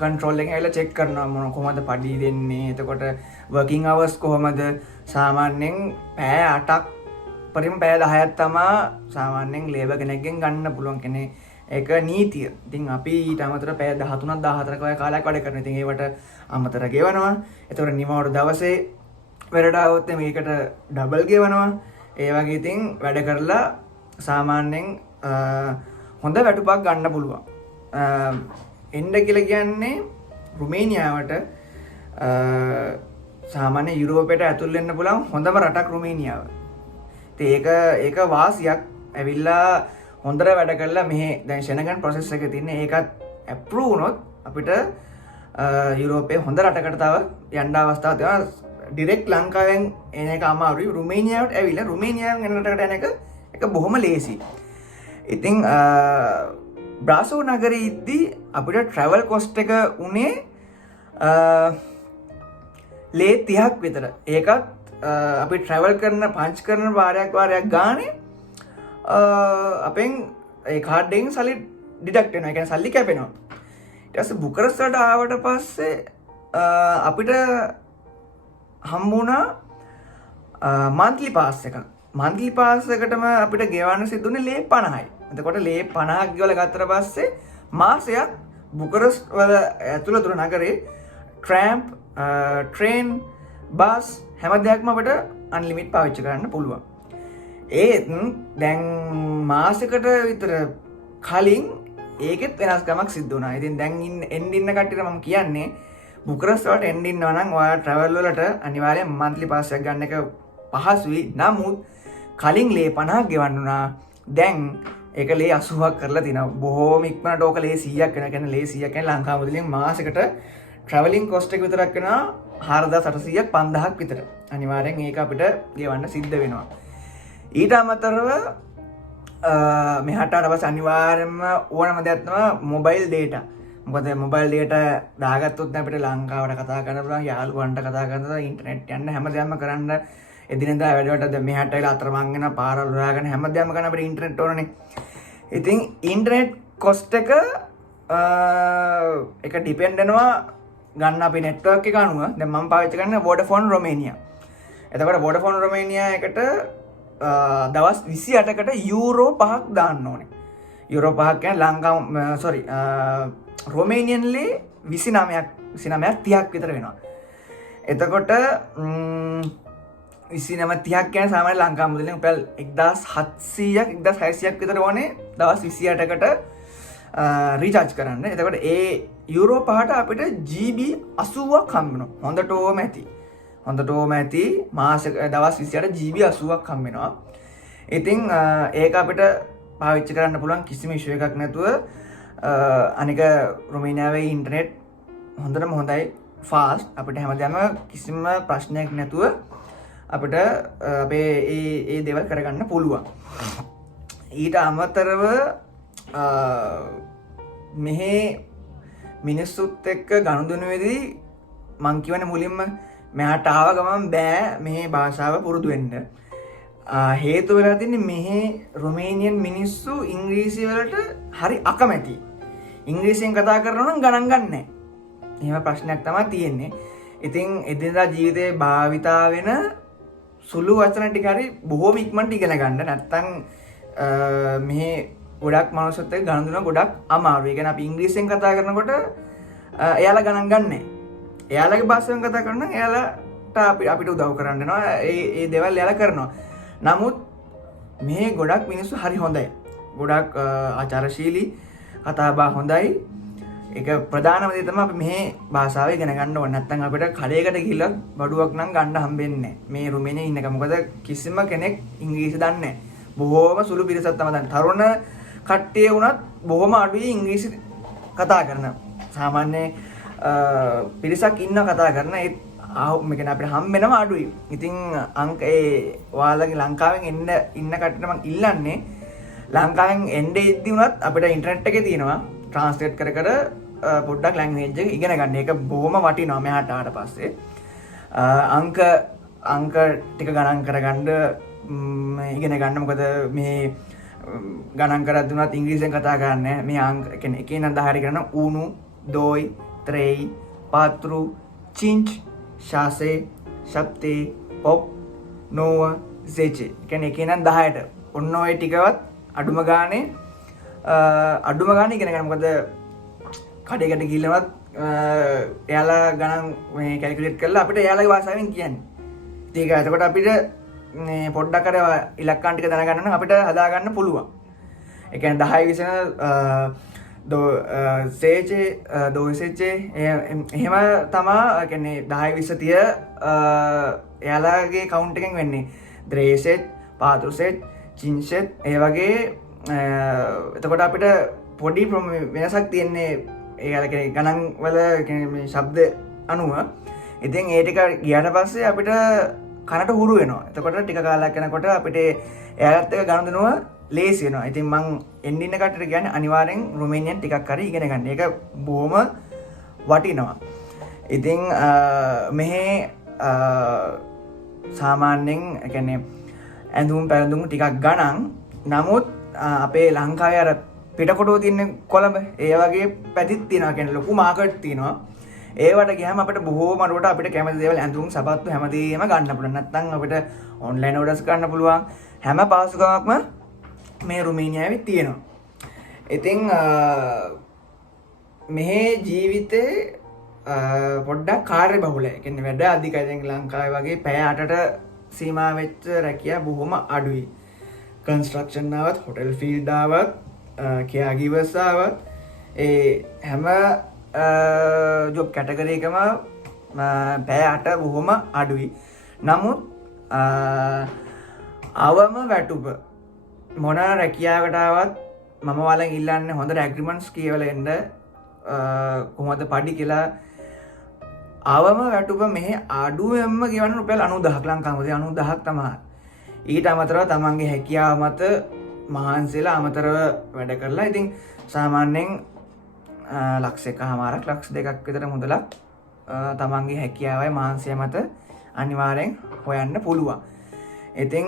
කන්ට්‍රෝල් එකෙන් ඇවිල්ලා චෙක් කරනවා මොන කොහොමද පඩි දෙන්නේ. එතකොට වර්කින් අවර්ස් කොහොමද? සාමාන්‍යයෙන් පැය 8ක් පරිම පැය 10ක් තමයි සාමාන්‍යයෙන් ලේබර් කෙනෙක්ගෙන් ගන්න පුළුවන් කෙනේ. ඒක නීතිය. ඉතින් අපි ඊට අමතරව පැය 13ක් 14ක වගේ කාලයක් වැඩ කරනවා. ඉතින් ඒවට අමතර ගෙවනවා. එතකොට නිමවුරු දවසේ වැඩට આવොත් මේකට ඩබල් ගෙවනවා. ඒ වගේ ඉතින් වැඩ කරලා සාමාන්‍යයෙන් හොඳ වැටුපක් ගන්න පුළුවන්. එන්න කියලා කියන්නේ රුමේනියාවට සාමාන්‍ය යුරෝපයට ඇතුල් වෙන්න පුළුවන් හොඳම රටක් රුමේනියාව. ඉතින් ඒක වාසියක්. ඇවිල්ලා හොඳට වැඩ කරලා මෙහි දැන් ෂෙනගන් ප්‍රොසෙස් එකේ තියෙන ඒකත් ඇප්‍රූව් වුණොත් අපිට යුරෝපයේ හොඳ රටකට තව යන්න අවස්ථාවක් තියෙනවා. ඩිරෙක්ට් ලංකාවෙන් එන එක අමාරුයි. රුමේනියාවට ඇවිල්ලා රුමේනියාවෙන් එන රටකට එන එක බොහොම ලේසි. ඉතින් බ්‍රාසෝ නගරේ ඉද්දී අපිට ට්‍රැවල් කොස්ට් එක උනේ ලේ 30ක් විතර. ඒකත් අපි ට්‍රැවල් කරන පංච් කරන වාරයක් ගානේ අපෙන් ඒ කාඩ් එකෙන් සල්ලි ඩිඩක්ට් වෙනවා. ඒ කියන්නේ සල්ලි කැපෙනවා. ඊට පස්සේ බුකරස්ට්ට ආවට පස්සේ අපිට හම්බුණා මන්ත්ලි පාස් එකක්. මන්ත්ලි පාස් එකටම අපිට ගෙවන්න සිදුුනේ ලේ 50යි. එතකොට ලේ 50ක් ගෙවලා ගත්තට පස්සේ මාසයක් බුකරස්ට් වල ඇතුළත නගරේ ට්‍රෑම්ප්, ට්‍රේන්, බස් හැම දෙයක්ම අපිට අන්ලිමිට් පාවිච්චි කරන්න පුළුවන්. ඒත් දැන් මාසෙකට විතර කලින් ඒකෙත් වෙනස්කමක් සිද්ධ වුණා. ඉතින් දැන් එන්න ඉන්න කට්ටියට මම කියන්නේ බුකරස්ට් වලට එන්න ඉන්නවා නම් ඔයාලා ට්‍රැවල් වලට අනිවාර්යෙන් මන්ත්ලි පාස් එකක් ගන්න එක පහසුයි. නමුත් කලින් ලේ 50ක් ගෙවන්න උනා. දැන් ඒක ලේ 80ක් කරලා තිනවා. බොහෝම ඉක්මනට ඕක ලේ 100ක් වෙනවා. කියන්නේ ලේ 100ක් කියන්නේ ලංකාව මුදලින් මාසෙකට ට්‍රැවලින් කොස්ට් එක විතරක් වෙනවා 4800ක් 5000ක් විතර. අනිවාර්යෙන් ඒක අපිට ගෙවන්න සිද්ධ වෙනවා. ඊට අමතරව මෙහාට ආවට පස්සේ අනිවාර්යයෙන්ම ඕනම දෙයක් තමයි මොබයිල් data. මොකද මොබයිල් data දාගත්තොත් අපිට ලංකාවට කතා කරන්න පුළුවන්, යාළුවන්ට කතා කරන්න, ඉන්ටර්නෙට් යන්න හැමදේම කරන්න එදිනෙදා වැඩවලට දැන් මෙහාට ඇවිල්ලා අතරමං වෙන පාරවල් හොයාගෙන හැමදේම කරන්න අපිට ඉන්ටර්නෙට් ඕනනේ. ඉතින් ඉන්ටර්නෙට් කොස්ට් එක ඩිපෙන්ඩ් වෙනවා ගන්න අපේ නෙට්වර්ක් එක අනුව. දැන් මම පාවිච්චි කරන්නේ Vodafone Romania. එතකොට Vodafone Romania එකට දවස් 28කට යූරෝ 5ක් දාන්න ඕනේ. යූරෝ 5ක් කියන්නේ ලංකාව රොමේනියන් ලේ 29ක් 30ක් විතර වෙනවා. එතකොට 29ක් කියන්නේ සාමාන්‍ය ලංකාව මුදලින් රුපියල් 1700ක් 1600ක් විතර ඕනේ දවස් 28කට රීචාර්ජ් කරන්න. එතකොට ඒ යූරෝ 5ට අපිට GB 80ක් හම්බ වෙනවා. හොඳටම ඇති මාසෙක දවස් 28ට GB 80ක් හම්බ වෙනවා. ඉතින් ඒක අපිට පාවිච්චි කරන්න පුළුවන් කිසිම ඉෂුව එකක් නැතුව. අනික රුමේනියාවේ ඉන්ටර්නෙට් හොඳටම හොඳයි, ෆාස්ට්. අපිට හැමදාම කිසිම ප්‍රශ්නයක් නැතුව අපිට අපේ ඒ දේවල් කරගන්න පුළුවන්. ඊට අමතරව මෙහි මිනිස්සුත් එක්ක ගනුදෙනුවේදී මං කියවනේ මුලින්ම මෙහාට ආව ගමන් බෑ මෙහි භාෂාව පුරුදු වෙන්න. හේතුව වෙලා තින්නේ මෙහි රුමේනියන් මිනිස්සු ඉංග්‍රීසි වලට හරි අකමැති. ඉංග්‍රීසියෙන් කතා කරනවා නම් ගණන් ගන්නෑ. එහෙම ප්‍රශ්නයක් තමයි තියෙන්නේ. ඉතින් එදිනදා ජීවිතේ භාවිතා වෙන සුළු වචන ටික හරි බොහෝම ඉක්මනට ඉගෙන ගන්න. නැත්තම් මෙහි ගොඩක් මනුස්සයත් එක්ක ගනුදෙනුව ගොඩක් අමාරුයි. ඒ කියන්නේ අපි ඉංග්‍රීසියෙන් කතා කරනකොට එයාලා ගණන් ගන්නෑ. එයාලගේ භාෂාවෙන් කතා කරනවා නම් එයාලට අපිට උදව් කරන්න වෙනවා. ඒ දේවල් එයාලා කරනවා. නමුත් මේ ගොඩක් මිනිස්සු හරි හොඳයි. ගොඩක් ආචාරශීලී, කතා බහ හොඳයි. ඒක ප්‍රධානම දේ තමයි අපි මේ භාෂාව ඉගෙන ගන්න ඕනේ. නැත්නම් අපිට කඩේකට ගිහිල්ලා බඩුවක් නම් ගන්න හම්බෙන්නේ නැහැ. මේ රුමේනියේ ඉන්නක. මොකද කිසිම කෙනෙක් ඉංග්‍රීසි දන්නේ නැහැ. බොහෝම සුළු පිරිසක් තමයි දන්නේ. තරුණ කට්ටිය වුණත් බොහොම අඩුයි ඉංග්‍රීසි කතා කරන. සාමාන්‍ය පිරිසක් ඉන්න කතා කරන ඒ මේක අපිට හම්බෙනම අඩුයි. ඉතින් අංක ඒ ඔයාලගේ ලංකාවෙන් ඉන්න කට්ටියට මම ඉල්ලන්නේ ලංකාවෙන් එන්නේ ඉද්දි උනත් අපිට ඉන්ටර්නෙට් එකේ තියෙනවා ට්‍රාන්ස්ලේට් කර කර පොඩ්ඩක් ලැන්ග්වේජ් එක ඉගෙන ගන්න. ඒක බොහොම වටිනවා මෙහාට ආවට පස්සේ. අංක ටික ගණන් කරගන්න ඉගෙන ගන්න. මොකද මේ ගණන් කරද්දී උනත් ඉංග්‍රීසියෙන් කතා කරන්නේ මේ අංක කියන්නේ එකේ නම් 10 හරි කරන උණු, දොයි, ත්‍රෙයි, පාත්‍රු, චින්ච්, ශාසේ, ශප්තේ, පොප්, නෝව, සෙචේ. කියන්නේ එකේ නම් 10ට. ඔන්න ඔය ටිකවත් අඩුම ගානේ ඉගෙන ගන්න. මොකද කඩේකට ගිහිල්ලවත් එයාලා ගණන් මේ කැල්කියුලේට් කරලා අපිට එයාලගේ භාෂාවෙන් කියන්නේ. ඒක එතකොට අපිට මේ පොඩ්ඩක් අර ඉලක්කම් ටික දැනගන්න නම් අපිට හදා ගන්න පුළුවන්. ඒ කියන්නේ 10 විසන සේචේ දෝසෙචේ එහෙම තමා කියන්නේ 10 20 30 එයාලාගේ කවුන්ට් එකෙන් වෙන්නේ. ද්‍රේසෙත්, පාතුසෙත්, චින්සෙත් ඒ වගේ එතකොට අපිට පොඩි වෙනසක් තියෙන්නේ ඒගැලකෙන ගණන් වල මේ ශබ්ද අනුව. ඉතින් ඒ ටික ගියාට පස්සේ අපිට කනට හුරු වෙනවා. එතකොට ටික කාලයක් යනකොට අපිට එයාලත් එක්ක ගනුදෙනුව ලේසි වෙනවා. ඉතින් මං එන්න ඉන්න කටට කියන්නේ අනිවාර්යෙන් රුමේනියන් ටිකක් හරි ඉගෙන ගන්න. ඒක බොහොම වටිනවා. ඉතින් මෙහි සාමාන්‍යයෙන් කියන්නේ ඇඳුම් පැළඳුම් ටිකක් ගණන්. නමුත් අපේ ලංකාවේ අර පිටකොටුව තියෙන කොළඹ ඒ වගේ පැතිත් තියෙනවා. කියන්නේ ලොකු මාකට් තියෙනවා. ඒවට ගියාම අපිට බොහෝ මඩුවට අපිට කැමති දේවල් ඇඳුම් සපත්තු හැමදේම ගන්න පුළුවන්. නැත්නම් අපිට ඔන්ලයින් ඕඩර්ස් ගන්න පුළුවන්. හැම පහසුකමක්ම මේ රුමේනියාවේ තියෙනවා. ඉතින් මෙහි ජීවිතේ පොඩ්ඩක් කාර්යබහුලයි. ඒ කියන්නේ වැඩ අධිකයි. දැන් ලංකාවේ වගේ පැය 8ට සීමා වෙච්ච රැකියා බොහොම අඩුයි. කන්ස්ට්‍රක්ෂන් ආවත්, හොටෙල් ෆීල්ඩ් ආවත්, කෙයා ගිවර්ස් ආවත් ඒ හැම ජොබ් කැටගරි එකම පැය 8 බොහොම අඩුයි. නමුත් අවම වැටුප මොන රැකියාවකට ආවත් මම ඔයාලෙන් ඉල්ලන්නේ හොඳ ඇග්‍රීමන්ට්ස් කියවලා එන්න. කොහොමද පඩි කියලා අවම වැටුප මෙහි අඩුවෙන්ම ගෙවන්න රුපියල් 90000ක් ලංකාවේ 90000ක් තමයි. ඊට අමතරව තමන්ගේ හැකියාව මත මහන්සියලා අමතරව වැඩ කරලා ඉතින් සාමාන්‍යයෙන් ලක්ෂ 1.5ක් ලක්ෂ 2ක් විතර මුදලක් තමන්ගේ හැකියාවයි මහන්සිය මත අනිවාර්යෙන් හොයන්න පුළුවන්. ඉතින්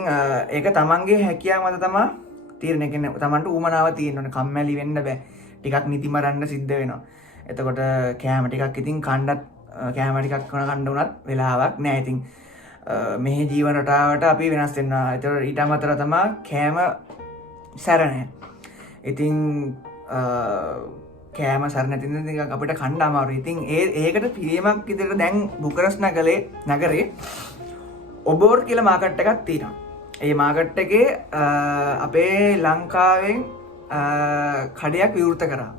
ඒක තමන්ගේ හැකියාව මත තමයි තීරණය කියන්නේ. තමන්ට උවමනාව තියෙන්න ඕනේ. කම්මැලි වෙන්න බෑ. ටිකක් නිදිමරන්න සිද්ධ වෙනවා. එතකොට කෑම ටිකක් ඉතින් කන්න උනත් වෙලාවක් නෑ. ඉතින් මෙහි ජීවන රටාවට අපි වෙනස් වෙනවා. ඒතකොට ඊට අමතරව තමයි කෑම සැර නැහැ. ඉතින් කෑම සැර නැති නිසා අපිට කන්න අමාරුයි. ඉතින් ඒකට පිළියමක් විදිහට දැන් බුකරස් නගරේ ඔබෝර් කියලා මාකට් එකක් තියෙනවා. ඒ මාකට් එකේ අපේ ලංකාවෙන් කඩයක් විවෘත කරා.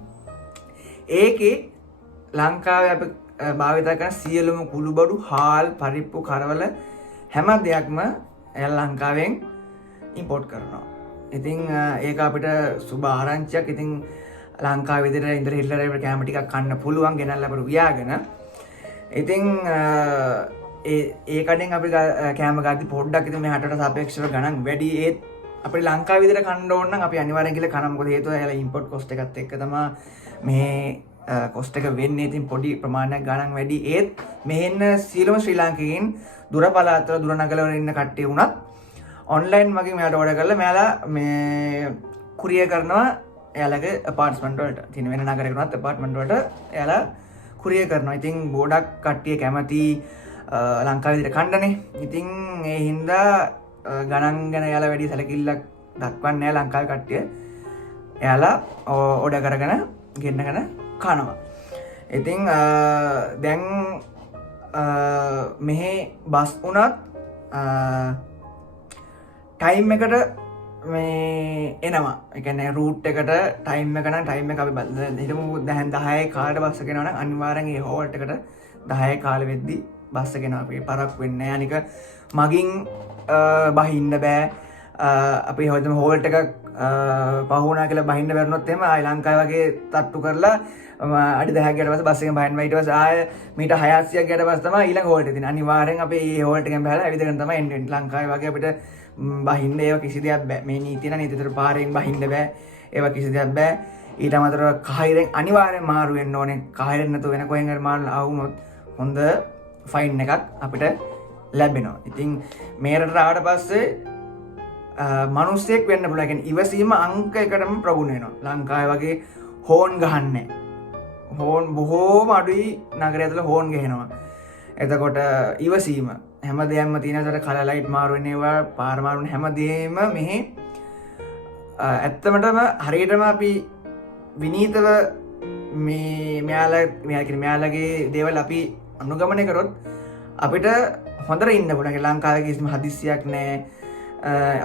ඒකේ ලංකාවේ අපි භාවිත කරන සියලුම කුළුබඩු, හාල්, පරිප්පු, කරවල හැම දෙයක්ම ලංකාවෙන් ඉම්පෝට් කරනවා. ඉතින් ඒක අපිට සුබ ආරංචියක්. ඉතින් ලංකාවේ විදිහට ඉඳලා හිටලා කැම ටිකක් කන්න පුළුවන් ගෙනල්ලා අපිට උයාගෙන. ඉතින් ඒ කඩෙන් අපි කැම ගාති පොඩ්ඩක් ඉතින් මෙහාටට සාපේක්ෂව ගණන් වැඩි. ඒත් අපිට ලංකාවේ විදිහට කන්න ඕන නම් අපි අනිවාර්යෙන් කියලා කනවා. මොකද හේතුව එයාලා ඉම්පෝට් කොස්ට් එකත් එක්ක තමයි මේ කොස්ට් එක වෙන්නේ. ඉතින් පොඩි ප්‍රමාණයක් ගණන් වැඩි. ඒත් මෙහෙන්න සියලුම ශ්‍රී ලාංකිකයින් දුර පළාත්වල දුර නගරවල ඉන්න කට්ටිය වුණත් ඔන්ලයින් මගින් මෙයාට ඕඩර් කරලා මෙයාලා මේ කුරියර් කරනවා එයාලගේ අපාර්ට්මන්ට් වලට. ඉතින් වෙන නගරයක වුණත් අපාර්ට්මන්ට් වලට එයාලා කුරියර් කරනවා. ඉතින් ගොඩක් කට්ටිය කැමති ලංකාවේ විතර කන්නනේ. ඉතින් ඒ හින්දා ගණන් ගැන එයාලා වැඩි සැලකිල්ලක් දක්වන්නේ නැහැ ලංකාවේ කට්ටිය. එයාලා ඕඩර් කරගෙන ගෙන්නගෙන කනවා. ඉතින් දැන් මෙහි බස් උනත් ටයිම් එකට මේ එනවා එකන රූට් එකට ටයිම් එකන ටයිම් එක අපි බල හිටමු දැන් 10 කාලට බස්ස කෙනවනම් අනිවාර්යෙන් ඒ හෝල්ට් එකට 10 කාලෙ වෙද්දි බස්ස කෙනා අපි පරක් වෙන්නේ නැහැ. අනික මගින් බහින්න බෑ. අපි හොදම හෝල්ට් එකක් පහුණා කියලා බහින්න බැරුණොත් එහෙම ආයි ලංකාවේ වගේ තට්ටු කරලා අඩි 10ක් ගියට පස්සේ බස් එකෙන් බහින්න ඊට පස්සේ ආය මීටර් 600ක් ගියට පස්සේ තමයි ඊළඟ හෝල්ට් එක තියෙන්නේ. අනිවාර්යෙන් අපි මේ හෝල්ට් එකෙන් බහලා ඇවිදගෙන තමයි එන්නේ. ලංකාවේ වගේ අපිට බහින්න ඒවා කිසි දෙයක් බෑ. මේ නීතිය නම් නීතිතර පාරෙන් බහින්න බෑ. ඒවා කිසි දෙයක් බෑ. ඊට අමතරව කහිරෙන් අනිවාර්යෙන් මාරු වෙන්න ඕනේ. කහිරෙන් නැතුව වෙන කොහෙන් හරි මාරු ආවුනොත් හොඳ ෆයින් එකක් අපිට ලැබෙනවා. ඉතින් මේ රටට ආවට පස්සේ මනුස්සයෙක් වෙන්න පුළුවන්. කියන්නේ ඉවසීම අංක එකටම ප්‍රගුණ වෙනවා. ලංකාවේ වගේ හෝන් ගහන්නේ. හෝන් බොහෝම අඩුයි නගරය ඇතුළේ හෝන් ගහනවා. එතකොට ඉවසීම හැම දෙයක්ම තියෙනතර කලර් ලයිට් මාරු වෙනවා, පාර මාරු වෙන හැම දෙයක්ම මෙහි ඇත්තමටම හරියටම අපි විනීතව මේ මෙයාලගේ දේවල් අපි අනුගමනය කරොත් අපිට හොඳට ඉන්න පුළුවන්. ලංකාවේ කිසිම හදිස්සියක් නැහැ.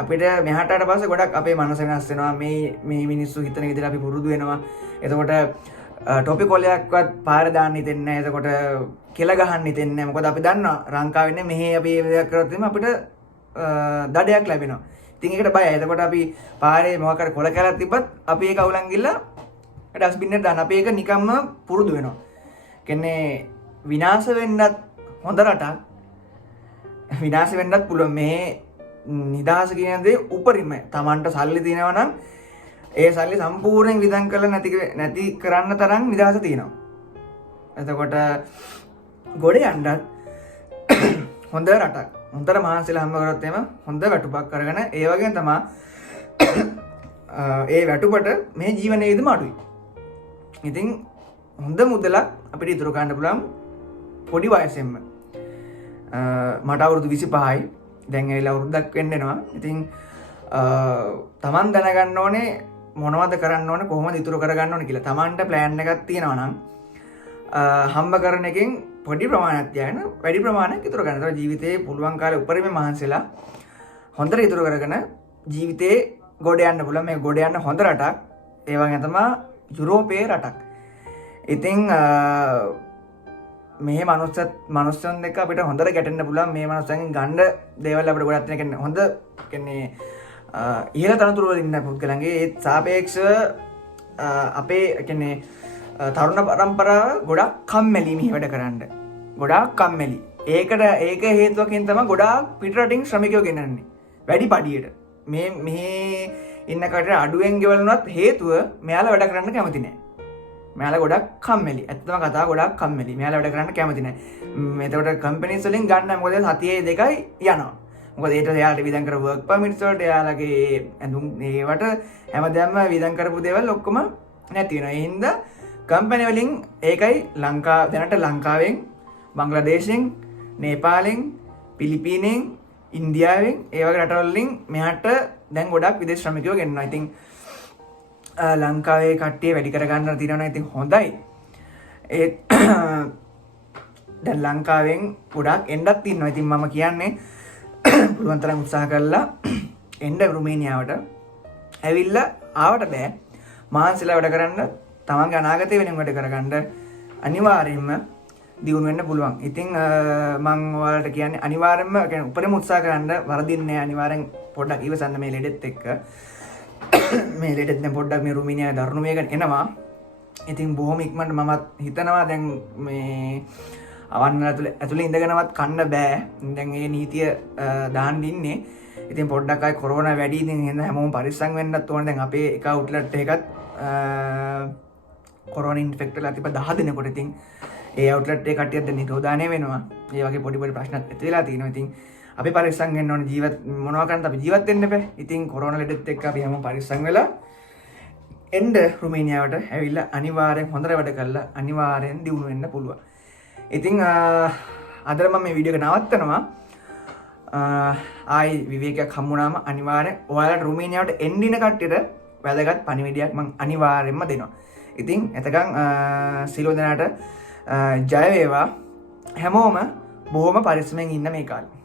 අපිට මෙහාට ආවට පස්සේ ගොඩක් අපේ මනස වෙනස් වෙනවා. මේ මිනිස්සු හිතන විදිහට අපි පුරුදු වෙනවා. එතකොට ටොපික් කොලයක්වත් පාර දාන්න හිතෙන්නේ නැහැ. එතකොට කෙල ගහන්න හිතෙන්නේ නැහැ. මොකද අපි දන්නවා ලංකාවේ මෙහි අපි මේ දෙයක් කරොත් අපිට දඩයක් ලැබෙනවා. ඉතින් ඒකට බයයි. එතකොට අපි පාරේ මොකක් හරි කොල කැලක් තිබ්බත් අපි ඒක අවුලන් ගිහලා ඩස්බින් එකට දාන්න. අපි ඒක නිකම්ම පුරුදු වෙනවා. කියන්නේ විනාශ වෙන්නත් හොඳ රටක්. විනාශ වෙන්නත් පුළුවන්. මේ නිදහස කියන දේ උපරිම තමන්ට සල්ලි තියෙනවා නම් ඒ සල්ලි සම්පූර්ණයෙන් විදන් කරලා නැති කරන්න තරම් නිදහස තියෙනවා. එතකොට ගොඩ යන්නත් හොඳ රටක්. හොඳට මහන්සිලා හම්බ කරොත් එම හොඳ වැටුපක් කරගෙන ඒ වගේම තමයි ඒ වැටුපට මේ ජීවනයේදීම අඩුයි. ඉතින් හොඳ මුදලක් අපිට ඉතුරු ගන්න පුළුවන් පොඩි වයසෙන්ම. මට අවුරුදු 25යි. දැන් ඇවිල්ලා අවුරුද්දක් වෙන්න එනවා. ඉතින් තමන් දැනගන්න ඕනේ මොනවද කරන්න ඕනේ, කොහොමද ඉතුරු කරගන්න ඕනේ කියලා. තමන්ට ප්ලෑන් එකක් තියෙනවා නම් හම්බ කරන එකෙන් පොඩි ප්‍රමාණයක් තියාගෙන වැඩි ප්‍රමාණයක් ඉතුරු ගන්න. ඒතකොට ජීවිතේ පුළුවන් කාලේ උපරිම මහන්සිලා හොඳට ඉතුරු කරගෙන ජීවිතේ ගොඩ යන්න පුළුවන්. මේ ගොඩ යන්න හොඳ රටක්. ඒ වගේ තමයි යුරෝපයේ රටක්. ඉතින් මේ මනුස්සයන් එක්ක අපිට හොඳට ගැටෙන්න පුළුවන්. මේ මනුස්සයන්ගෙන් ගන්න දේවල් අපිට ගොඩක් තියෙන කියන්නේ හොඳ කියන්නේ ඉහළ තනතුරු වල ඉන්න පුද්ගලයන්ගේ ඒ සාපේක්ෂව අපේ කියන්නේ තරුණ පරම්පරාව ගොඩක් කම්මැලි මෙහි වැඩ කරන්න. ගොඩාක් කම්මැලි. ඒක හේතුවකින් තමයි ගොඩාක් පිටරටින් ශ්‍රමිකයෝ ගෙනන්නේ. වැඩි පඩියට. මෙහි ඉන්න කටට අඩුවෙන් ගෙවලුණත් හේතුව මෙයාලා වැඩ කරන්න කැමති නැහැ. මෙයාලා ගොඩක් කම්මැලි. ඇත්තම කතාව ගොඩක් කම්මැලි. මෙයාලා වැඩ කරන්න කැමති නැහැ. එතකොට කම්පැනිස් වලින් ගන්න මොකද සතියේ දෙකයි යනවා. මොකද ඒට එයාලට විදන් කරපු වර්ක් පර්මිට්ස් වලට එයාලගේ ඇඳුම් ඒවට හැමදාම විදන් කරපු දේවල් ඔක්කොම නැති වෙනවා. ඒ හින්දා කම්පැනි වලින් ඒකයි දැනට ලංකාවෙන්, බංග්ලාදේශෙන්, නේපාලෙන්, පිලිපීනෙන්, ඉන්දියාවෙන් ඒ වගේ රටවල් වලින් මෙහාට දැන් ගොඩක් විදේශ ශ්‍රමිකයෝ ගෙන්නවා. ඉතින් ලංකාවේ කට්ටිය වැඩි කරගන්න තියෙනවා. ඉතින් හොඳයි. ඒ දැන් ලංකාවෙන් ගොඩක් එන්නත් තියෙනවා. ඉතින් මම කියන්නේ පුළුවන් තරම් උත්සාහ කරලා එන්න රුමේනියාවට ඇවිල්ලා ආවට බෑ. මහන්සිලා වැඩ කරන්න, තමන්ගේ අනාගතය වෙනුවෙන් වැඩ කරගන්න අනිවාර්යයෙන්ම දියුණු වෙන්න පුළුවන්. ඉතින් මම ඔයාලට කියන්නේ අනිවාර්යයෙන්ම කියන්නේ උපරිම උත්සාහ කරන්න, වරදින්නේ නැහැ. අනිවාර්යෙන් පොඩ්ඩක් ඉවසන්න මේ ලෙඩෙත් එක්ක. මේ ලෙඩෙත් දැන් පොඩ්ඩක් මේ රුමේනියාවේ දරුණු වේගන එනවා. ඉතින් බොහොම ඉක්මනට මමත් හිතනවා දැන් මේ අවන්න ඇතුළේ ඉඳගෙනවත් කන්න බෑ. දැන් මේ නීතිය දාන්න ඉන්නේ. ඉතින් පොඩ්ඩක් අය කොරෝනා වැඩි ඉතින් එහෙනම් හැමෝම පරිස්සම් වෙන්නත් ඕනේ. දැන් අපේ එක අවුට්ලට් එකත් කොරෝනා ඉන්ෆෙක්ට් වෙලා තිබ්බ 10 දිනකට. ඉතින් ඒ අවුට්ලට් එක කට්ටියක් දැන් නිරෝධානය වෙනවා. ඒ වගේ පොඩි ප්‍රශ්නත් ඇති වෙලා තියෙනවා. ඉතින් අපි පරිස්සම් වෙන්න ඕනේ. මොනවා කරන්නත් අපි ජීවත් වෙන්න බෑ. ඉතින් කොරෝනා ලෙඩෙත් එක්ක අපි හැමෝම පරිස්සම් වෙලා එන්න රුමේනියාවට ඇවිල්ලා අනිවාර්යෙන් හොඳට වැඩ කරලා අනිවාර්යෙන් දියුණු වෙන්න පුළුවන්. ඉතින් අද මම මේ වීඩියෝ එක නවත්තනවා. ආයි විවේකයක් හම්බුනාම අනිවාර්යෙන් ඔයාලට රුමේනියාවට එන්න ඉන කට්ටියට වැදගත් පණිවිඩයක් මම අනිවාර්යෙන්ම දෙනවා. ඉතින් එතකන් සියලු දෙනාට ජය වේවා. හැමෝම බොහොම පරිස්සමෙන් ඉන්න මේ කාලේ.